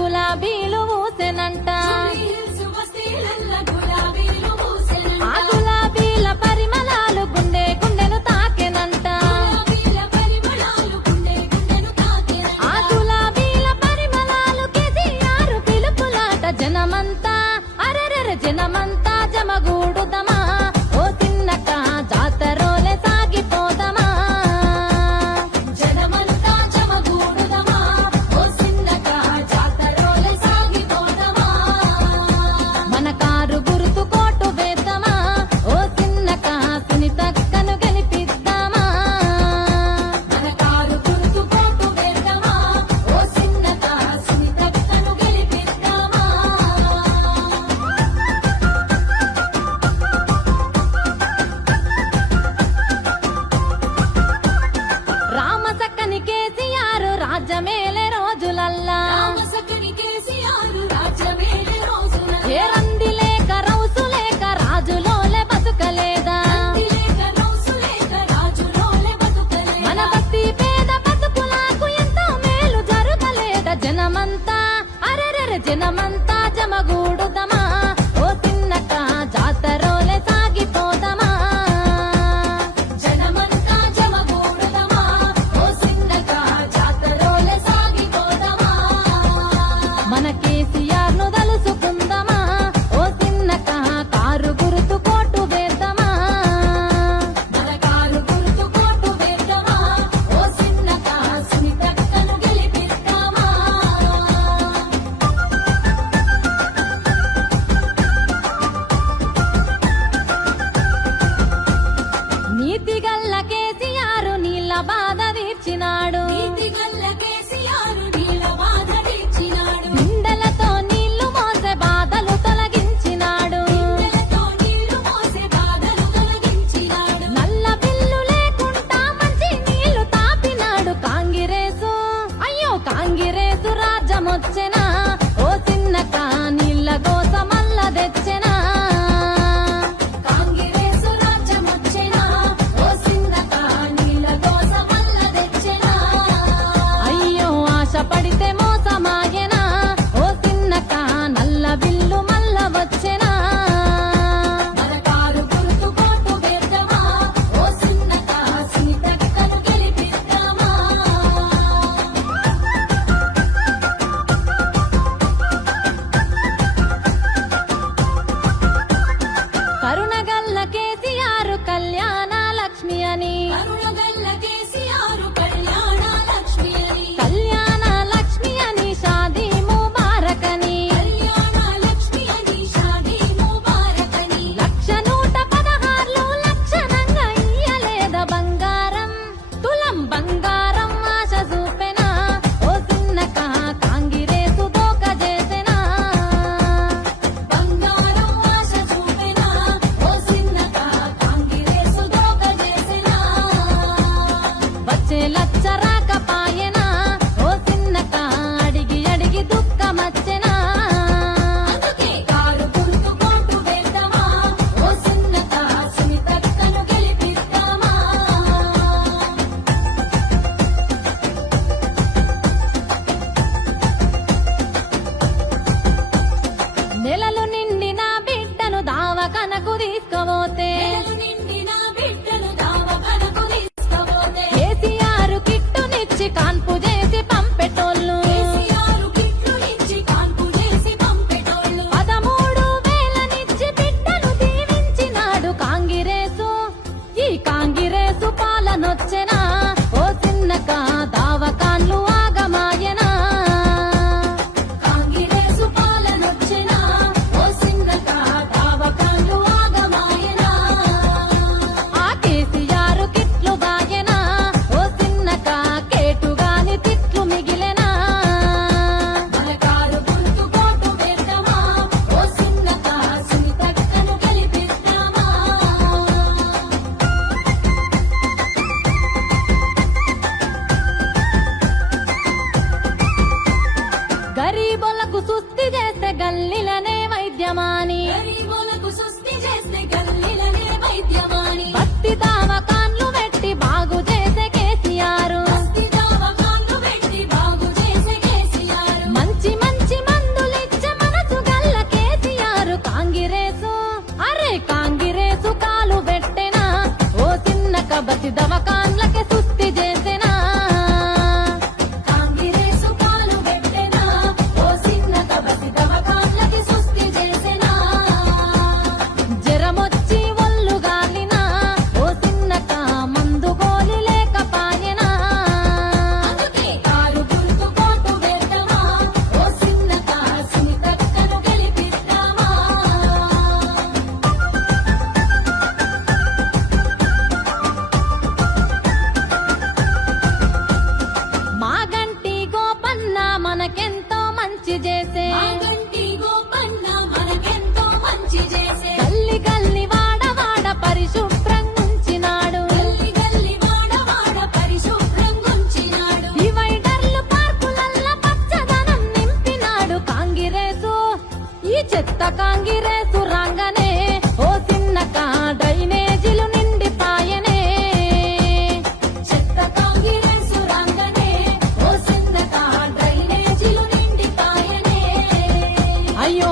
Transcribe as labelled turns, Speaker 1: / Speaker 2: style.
Speaker 1: గులాబీలు ఊసే It's the గరీబోలకు సుస్తి చేస్తే గల్లీలనే వైద్యమాని.
Speaker 2: గరీబోలకు సుస్తి చేస్తే గల్లీల
Speaker 1: ஐயோ